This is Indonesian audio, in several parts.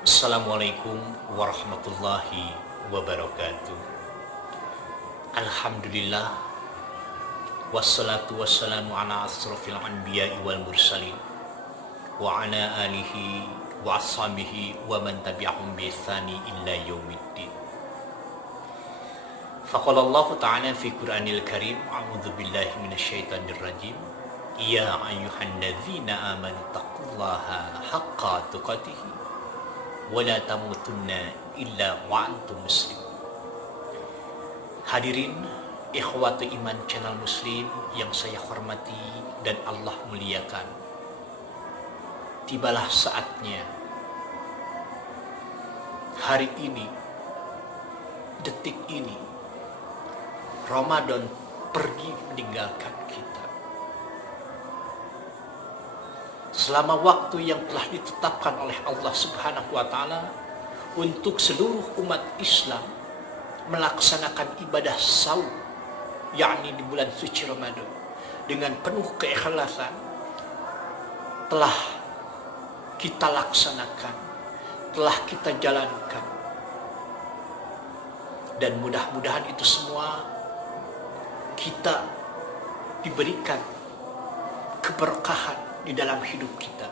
Assalamualaikum warahmatullahi wabarakatuh. Alhamdulillah wassalatu wassalamu ala asrofil anbiya'i wal mursalin wa ala alihi wa ashabihi wa man tabi'ahum bi ihsani illa yaumiddin. Faqala Allah ta'ala fi Qur'anil Karim, a'udzu billahi minasyaitonir rajim. Ya ayyuhalladzina amanu taqullaha haqqa tuqatih wala tamutunna illa wa antum muslim. Hadirin ikhwatu iman channel muslim yang saya hormati dan Allah muliakan, tibalah saatnya hari ini, detik ini, Ramadan pergi meninggalkan kita. Selama waktu yang telah ditetapkan oleh Allah Subhanahu wa Ta'ala untuk seluruh umat Islam melaksanakan ibadah saum, yakni di bulan suci Ramadan, dengan penuh keikhlasan, telah kita laksanakan, telah kita jalankan, dan mudah-mudahan itu semua kita diberikan keberkahan di dalam hidup kita.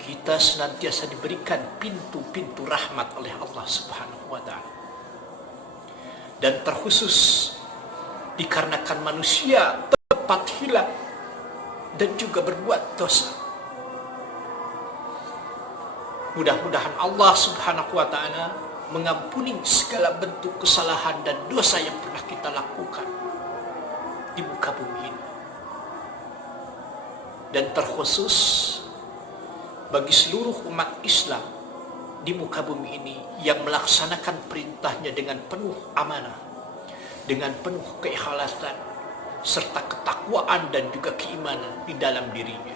Kita senantiasa diberikan pintu-pintu rahmat oleh Allah Subhanahu wa Ta'ala. Dan terkhusus dikarenakan manusia tepat hilang dan juga berbuat dosa, mudah-mudahan Allah Subhanahu wa Ta'ala mengampuni segala bentuk kesalahan dan dosa yang pernah kita lakukan di muka bumi ini. Dan terkhusus bagi seluruh umat Islam di muka bumi ini yang melaksanakan perintahnya dengan penuh amanah, dengan penuh keikhlasan, serta ketakwaan dan juga keimanan di dalam dirinya.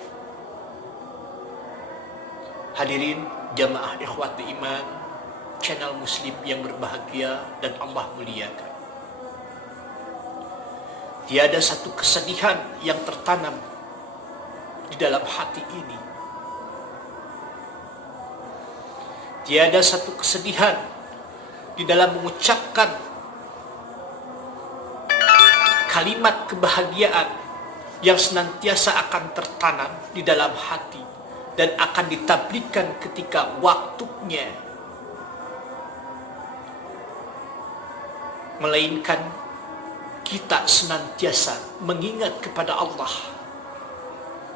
Hadirin jamaah ikhwati iman channel muslim yang berbahagia dan Allah muliakan, tiada satu kesedihan yang tertanam di dalam hati ini, tiada satu kesedihan di dalam mengucapkan kalimat kebahagiaan yang senantiasa akan tertanam di dalam hati dan akan ditablikan ketika waktunya, melainkan kita senantiasa mengingat kepada Allah.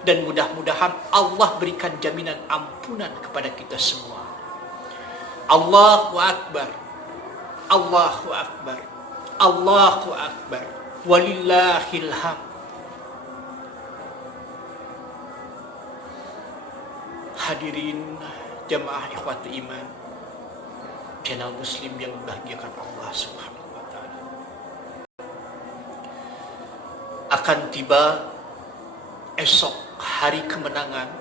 Dan mudah-mudahan Allah berikan jaminan ampunan kepada kita semua. Allahu Akbar, Allahu Akbar, Allahu Akbar, walillahil hamd. Hadirin jamaah ikhwati iman channel muslim yang membahagiakan Allah Subhanahu wa Ta'ala, akan tiba esok hari kemenangan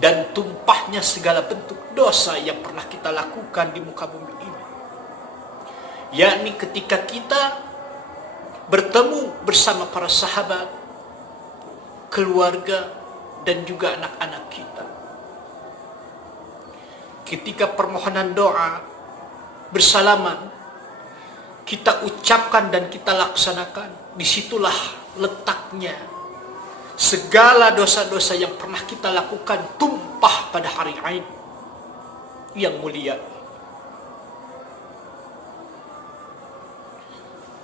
dan tumpahnya segala bentuk dosa yang pernah kita lakukan di muka bumi ini, yakni ketika kita bertemu bersama para sahabat, keluarga, dan juga anak-anak kita. Ketika permohonan doa bersalaman kita ucapkan dan kita laksanakan, disitulah letaknya segala dosa-dosa yang pernah kita lakukan tumpah pada hari Aid yang mulia.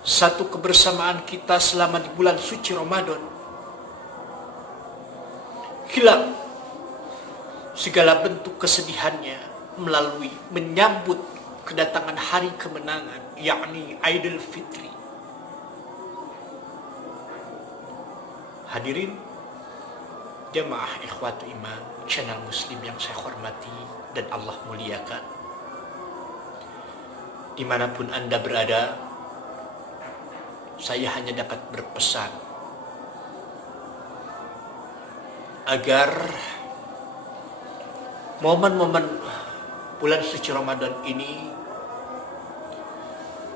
Satu kebersamaan kita selama di bulan suci Ramadan hilang segala bentuk kesedihannya melalui menyambut kedatangan hari kemenangan, yakni Idul Fitri. Hadirin jamaah ikhwatu iman channel muslim yang saya hormati dan Allah muliakan, dimanapun Anda berada, saya hanya dapat berpesan agar momen-momen bulan suci Ramadan ini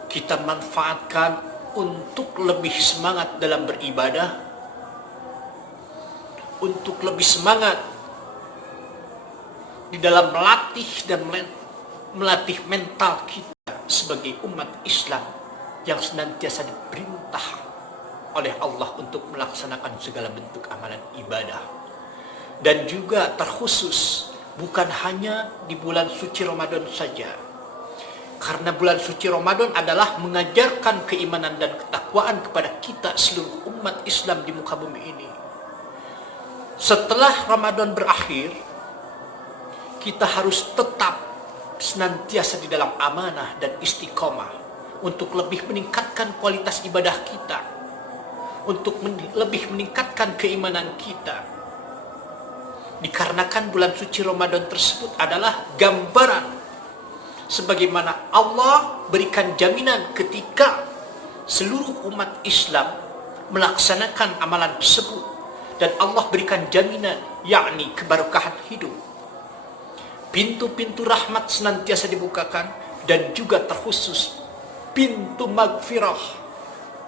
kita manfaatkan untuk lebih semangat dalam beribadah, untuk lebih semangat di dalam melatih dan melatih mental kita sebagai umat Islam yang senantiasa diperintah oleh Allah untuk melaksanakan segala bentuk amalan ibadah. Dan juga terkhusus bukan hanya di bulan suci Ramadan saja, karena bulan suci Ramadan adalah mengajarkan keimanan dan ketakwaan kepada kita seluruh umat Islam di muka bumi ini. Setelah Ramadan berakhir, kita harus tetap senantiasa di dalam amanah dan istiqomah untuk lebih meningkatkan kualitas ibadah kita, untuk lebih meningkatkan keimanan kita. Dikarenakan bulan suci Ramadan tersebut adalah gambaran sebagaimana Allah berikan jaminan ketika seluruh umat Islam melaksanakan amalan tersebut, dan Allah berikan jaminan, yakni keberkahan hidup. Pintu-pintu rahmat senantiasa dibukakan, dan juga terkhusus pintu magfirah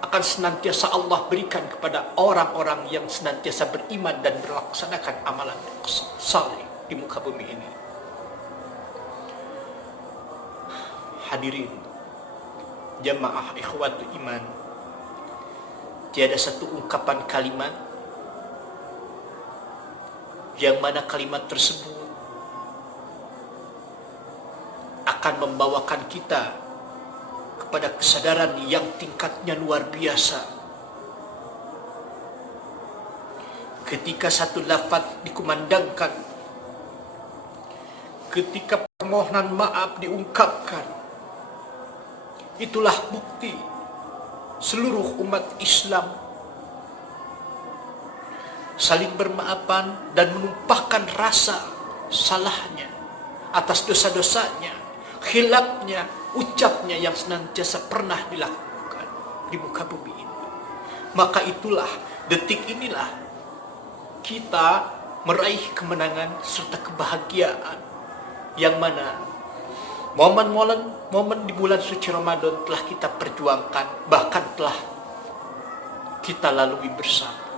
akan senantiasa Allah berikan kepada orang-orang yang senantiasa beriman dan melaksanakan amalan saleh di muka bumi ini. Hadirin jamaah ikhwatul iman, tiada satu ungkapan kalimat yang mana kalimat tersebut akan membawakan kita pada kesadaran yang tingkatnya luar biasa. Ketika satu lafaz dikumandangkan, ketika permohonan maaf diungkapkan, itulah bukti seluruh umat Islam saling bermaafan dan menumpahkan rasa salahnya atas dosa-dosanya, khilafnya, ucapnya yang senantiasa pernah dilakukan di muka bumi ini. Maka itulah, detik inilah kita meraih kemenangan serta kebahagiaan, yang mana momen di bulan suci Ramadan telah kita perjuangkan, bahkan telah kita lalui bersama.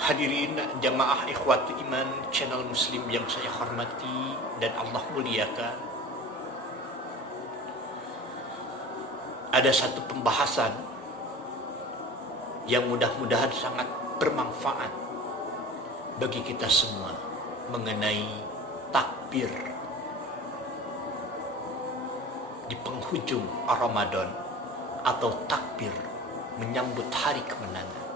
Hadirin jamaah ikhwati iman channel muslim yang saya hormati dan Allah muliakan, ada satu pembahasan yang mudah-mudahan sangat bermanfaat bagi kita semua mengenai takbir di penghujung Ramadan atau takbir menyambut hari kemenangan.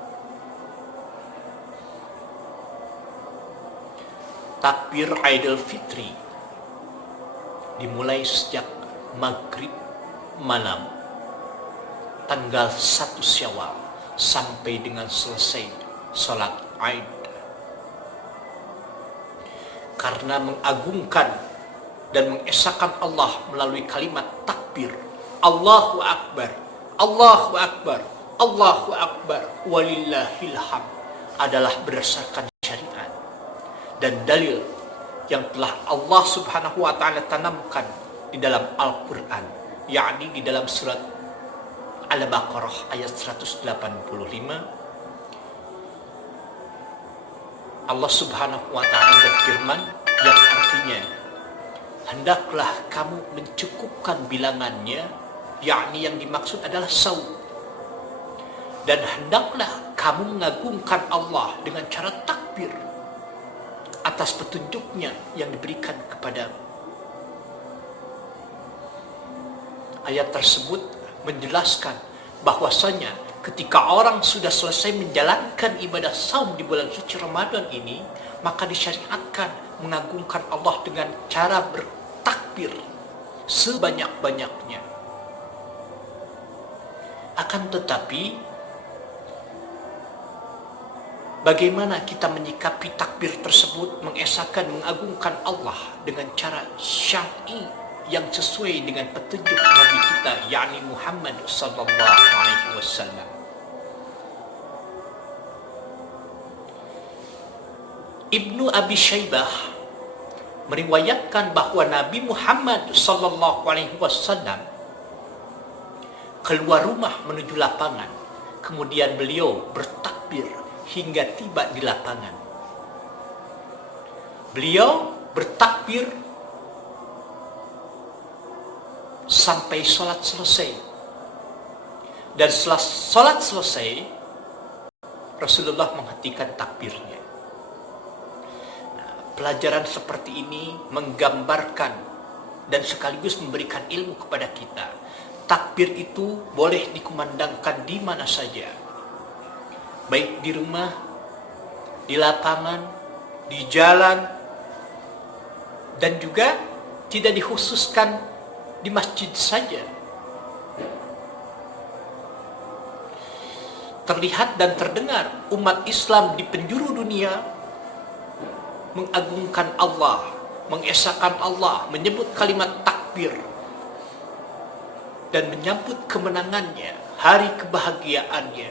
Takbir Idul Fitri dimulai sejak maghrib malam tanggal 1 Syawal sampai dengan selesai sholat Aid, karena mengagungkan dan mengesahkan Allah melalui kalimat takbir Allahu Akbar, Allahu Akbar, Allahu Akbar, walillahil hamd adalah berdasarkan syariat dan dalil yang telah Allah subhanahu wa ta'ala tanamkan di dalam Al-Quran, yakni di dalam surat Al-Baqarah ayat 185. Allah subhanahu wa ta'ala berfirman yang artinya, hendaklah kamu mencukupkan bilangannya, yakni yang dimaksud adalah saum, dan hendaklah kamu mengagungkan Allah dengan cara takbir atas petunjuknya yang diberikan kepadamu. Ayat tersebut menjelaskan bahwasanya ketika orang sudah selesai menjalankan ibadah saum di bulan suci Ramadan ini, maka disyariatkan mengagungkan Allah dengan cara bertakbir sebanyak-banyaknya. Akan tetapi, bagaimana kita menyikapi takbir tersebut, mengesahkan, mengagungkan Allah dengan cara syar'i yang sesuai dengan petunjuk Nabi kita, yakni Muhammad sallallahu alaihi wasallam. Ibnu Abi Syaibah meriwayatkan bahwa Nabi Muhammad sallallahu alaihi wasallam keluar rumah menuju lapangan, kemudian beliau bertakbir hingga tiba di lapangan. Beliau bertakbir sampai sholat selesai. Dan setelah sholat selesai, Rasulullah menghentikan takbirnya. Nah, pelajaran seperti ini menggambarkan dan sekaligus memberikan ilmu kepada kita. Takbir itu boleh dikumandangkan di mana saja. Baik di rumah, di lapangan, di jalan, dan juga tidak dikhususkan di masjid saja. Terlihat dan terdengar umat Islam di penjuru dunia mengagungkan Allah, mengesahkan Allah, menyebut kalimat takbir dan menyambut kemenangannya, hari kebahagiaannya.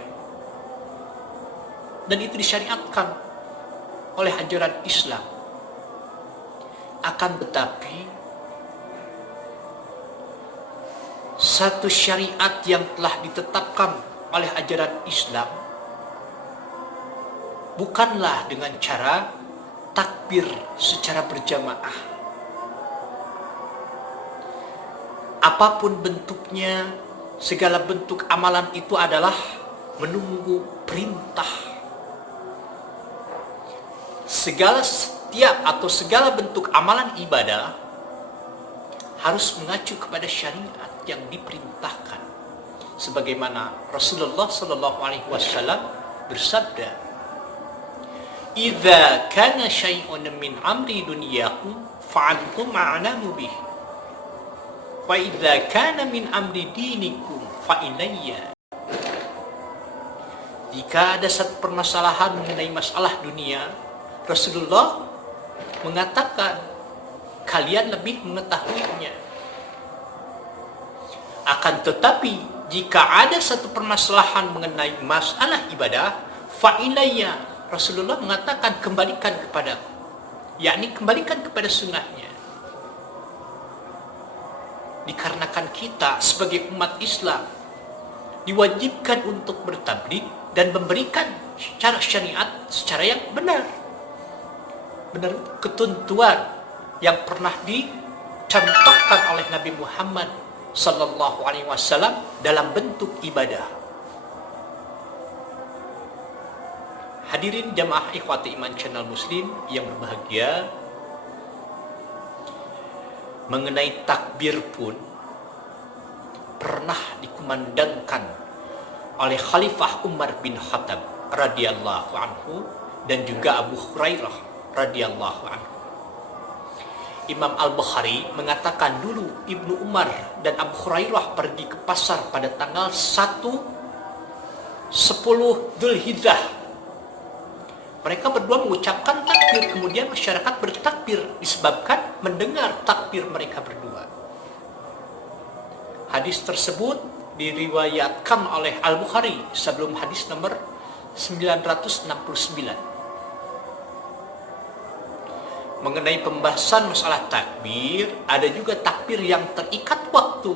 Dan itu disyariatkan oleh ajaran Islam. Akan tetapi satu syariat yang telah ditetapkan oleh ajaran Islam bukanlah dengan cara takbir secara berjamaah. Apapun bentuknya, segala bentuk amalan itu adalah menunggu perintah. Segala bentuk amalan ibadah harus mengacu kepada syariat yang diperintahkan. Sebagaimana Rasulullah Shallallahu Alaihi Wasallam bersabda, "Idza kana syai'un min amri dunyakum fa'antum a'lamu bih, wa idza kana min amri dinikum fa'ilayya." Jika ada satu permasalahan mengenai masalah dunia, Rasulullah mengatakan, kalian lebih mengetahuinya. Akan tetapi, jika ada satu permasalahan mengenai masalah ibadah, fa'ilayya, Rasulullah mengatakan, kembalikan kepadaku, yakni kembalikan kepada sunnahnya. Dikarenakan kita sebagai umat Islam diwajibkan untuk bertabligh dan memberikan secara syariat, secara yang benar ketentuan yang pernah dicontohkan oleh Nabi Muhammad Sallallahu Alaihi Wasallam dalam bentuk ibadah. Hadirin jamaah ikhwati iman channel Muslim yang berbahagia, mengenai takbir pun pernah dikumandangkan oleh Khalifah Umar bin Khattab radhiyallahu anhu dan juga Abu Hurairah radhiyallahu anhu. Imam Al-Bukhari mengatakan dulu Ibnu Umar dan Abu Hurairah pergi ke pasar pada tanggal 10 Dzulhijjah. Mereka berdua mengucapkan takbir, kemudian masyarakat bertakbir disebabkan mendengar takbir mereka berdua. Hadis tersebut diriwayatkan oleh Al-Bukhari sebelum hadis nomor 969. Mengenai pembahasan masalah takbir, ada juga takbir yang terikat waktu,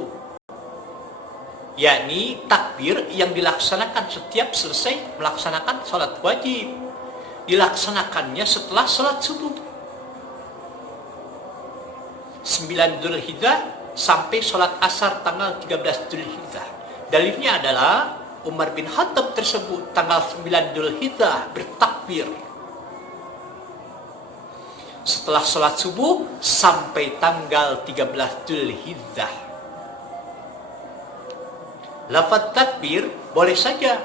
yakni takbir yang dilaksanakan setiap selesai melaksanakan salat wajib, dilaksanakannya setelah salat subuh 9 Dzulhijjah sampai salat asar tanggal 13 Dzulhijjah. Dalilnya adalah Umar bin Khattab tersebut tanggal 9 Dzulhijjah bertakbir setelah sholat subuh sampai tanggal 13 Dzulhijjah. Lafaz takbir boleh saja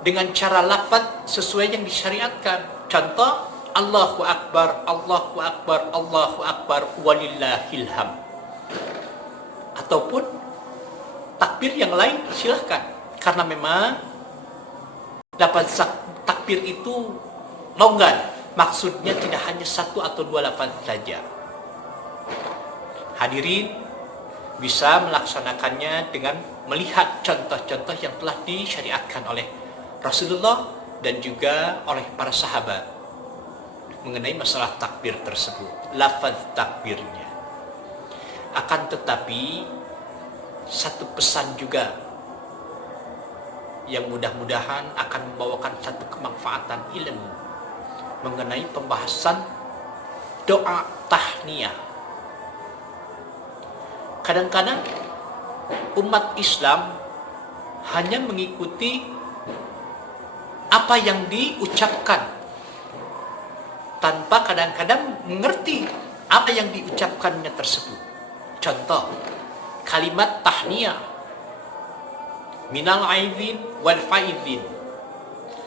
dengan cara lafaz sesuai yang disyariatkan. Contoh, Allahu Akbar, Allahu Akbar, Allahu Akbar, walillahil hamd. Ataupun takbir yang lain silahkan. Karena memang lafaz takbir itu longgar. Maksudnya tidak hanya satu atau dua lafaz saja. Hadirin bisa melaksanakannya dengan melihat contoh-contoh yang telah disyariatkan oleh Rasulullah dan juga oleh para sahabat mengenai masalah takbir tersebut, lafaz takbirnya. Akan tetapi satu pesan juga yang mudah-mudahan akan membawakan satu kemanfaatan ilmu. mengenai pembahasan doa tahniyah. Kadang-kadang umat Islam hanya mengikuti apa yang diucapkan tanpa kadang-kadang mengerti apa yang diucapkannya tersebut. Contoh, kalimat tahniyah, minal aidin wal faidin.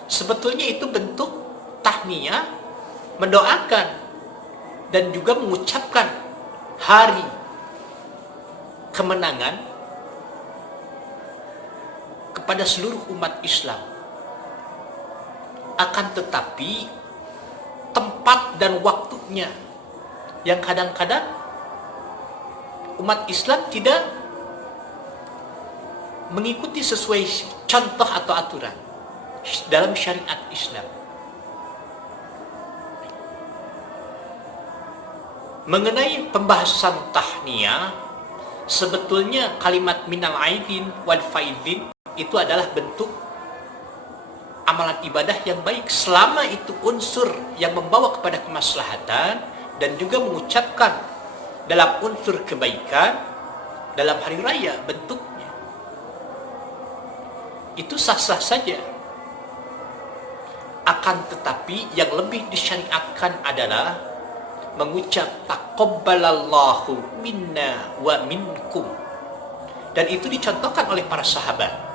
Sebetulnya itu bentuk tahniyah, mendoakan dan juga mengucapkan hari kemenangan kepada seluruh umat Islam. Akan tetapi tempat dan waktunya yang kadang-kadang umat Islam tidak mengikuti sesuai contoh atau aturan dalam syariat Islam. Mengenai pembahasan tahniyah, sebetulnya kalimat minal aidin wal faidin itu adalah bentuk amalan ibadah yang baik selama itu unsur yang membawa kepada kemaslahatan dan juga mengucapkan dalam unsur kebaikan dalam hari raya bentuknya. Itu sah-sah saja. Akan tetapi yang lebih disyariatkan adalah mengucap taqabbalallahu minna wa minkum. Dan itu dicontohkan oleh para sahabat.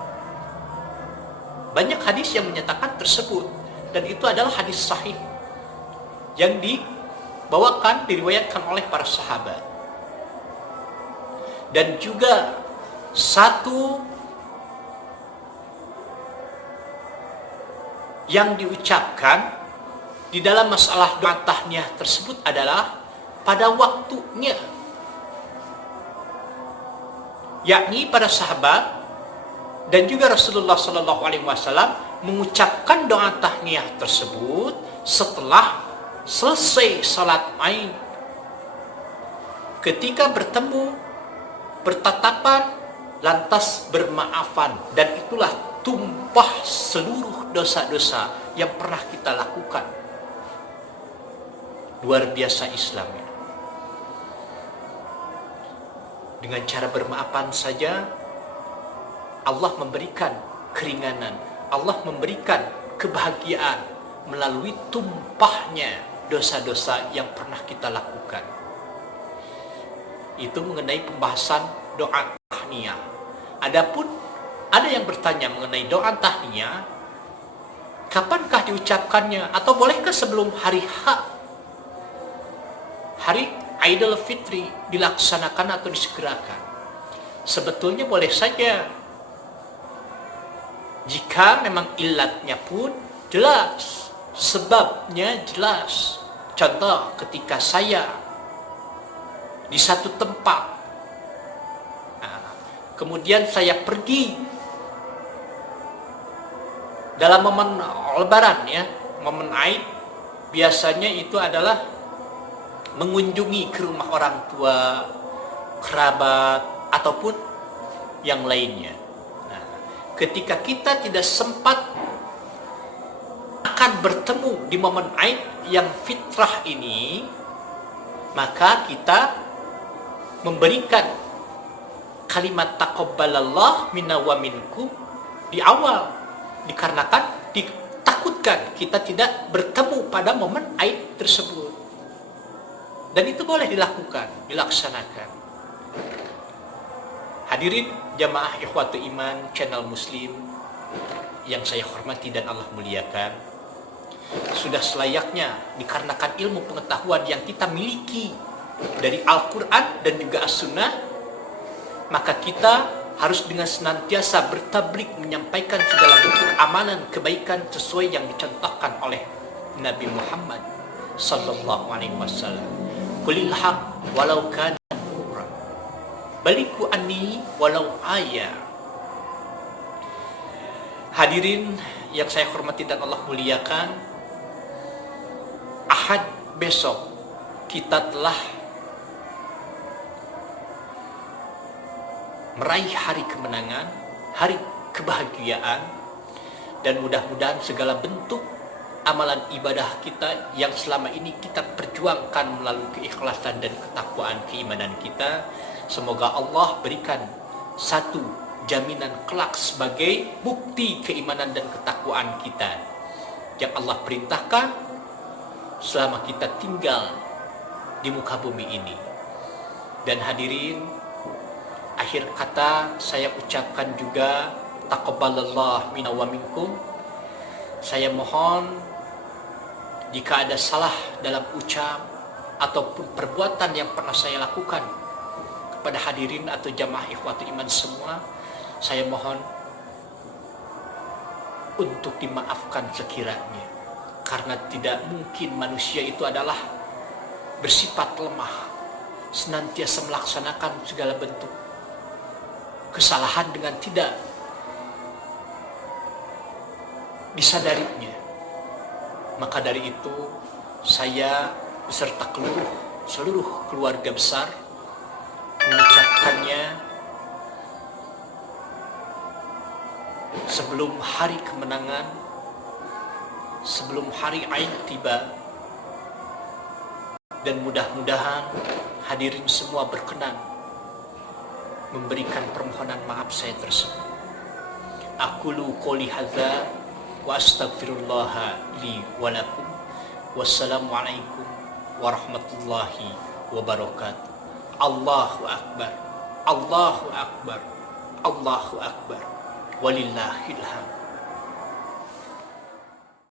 Banyak hadis yang menyatakan tersebut, dan itu adalah hadis sahih yang dibawakan, diriwayatkan oleh para sahabat. Dan juga satu yang diucapkan di dalam masalah doa tahniyah tersebut adalah pada waktunya, yakni para sahabat dan juga Rasulullah SAW mengucapkan doa tahniyah tersebut setelah selesai salat Aid. Ketika bertemu, bertatapan, lantas bermaafan, dan itulah tumpah seluruh dosa-dosa yang pernah kita lakukan. Luar biasa Islamnya. Dengan cara bermaafan saja Allah memberikan keringanan, Allah memberikan kebahagiaan melalui tumpahnya dosa-dosa yang pernah kita lakukan. Itu mengenai pembahasan doa tahniyah. Adapun ada yang bertanya mengenai doa tahniyah, kapankah diucapkannya atau bolehkah sebelum hari Idul Fitri dilaksanakan atau disegerakan? Sebetulnya boleh saja jika memang ilatnya pun jelas, sebabnya jelas. Contoh, ketika saya di satu tempat, kemudian saya pergi dalam momen Lebaran, ya, momen Aid, biasanya itu adalah mengunjungi ke rumah orang tua, kerabat, ataupun yang lainnya. Nah, ketika kita tidak sempat akan bertemu di momen Aid yang fitrah ini, maka kita memberikan kalimat taqabbalallah minna wa minkum di awal, dikarenakan ditakutkan kita tidak bertemu pada momen Aid tersebut. Dan itu boleh dilakukan, dilaksanakan. Hadirin jamaah ikhwatu iman channel Muslim yang saya hormati dan Allah muliakan, sudah selayaknya dikarenakan ilmu pengetahuan yang kita miliki dari Al-Quran dan juga As-Sunnah, maka kita harus dengan senantiasa bertablik menyampaikan segala bentuk amalan kebaikan sesuai yang dicontohkan oleh Nabi Muhammad sallallahu alaihi wasallam. Qulil haq walau kana murran, baliku anni walau aya. Hadirin yang saya hormati dan Allah muliakan, Ahad besok kita telah meraih hari kemenangan, hari kebahagiaan, dan mudah-mudahan segala bentuk amalan ibadah kita yang selama ini kita perjuangkan melalui keikhlasan dan ketakwaan keimanan kita. Semoga Allah berikan satu jaminan kelak sebagai bukti keimanan dan ketakwaan kita yang Allah perintahkan selama kita tinggal di muka bumi ini. Dan hadirin, akhir kata saya ucapkan juga taqabbalallah minna wa minkum. Saya mohon jika ada salah dalam ucap ataupun perbuatan yang pernah saya lakukan kepada hadirin atau jamaah ikhwatul iman semua, saya mohon untuk dimaafkan sekiranya. Karena tidak mungkin manusia itu adalah bersifat lemah, senantiasa melaksanakan segala bentuk kesalahan dengan tidak disadarinya. Maka dari itu saya beserta seluruh keluarga besar mengucapkannya sebelum hari kemenangan, sebelum hari Aid tiba. Dan mudah-mudahan hadirin semua berkenan memberikan permohonan maaf saya tersebut. Aqulu qouli hadza wa astaghfirullah li wa lakum. Wassalamualaikum warahmatullahi wabarakatuh. Allahu akbar, Allahu akbar, Allahu akbar, walillahil hamd.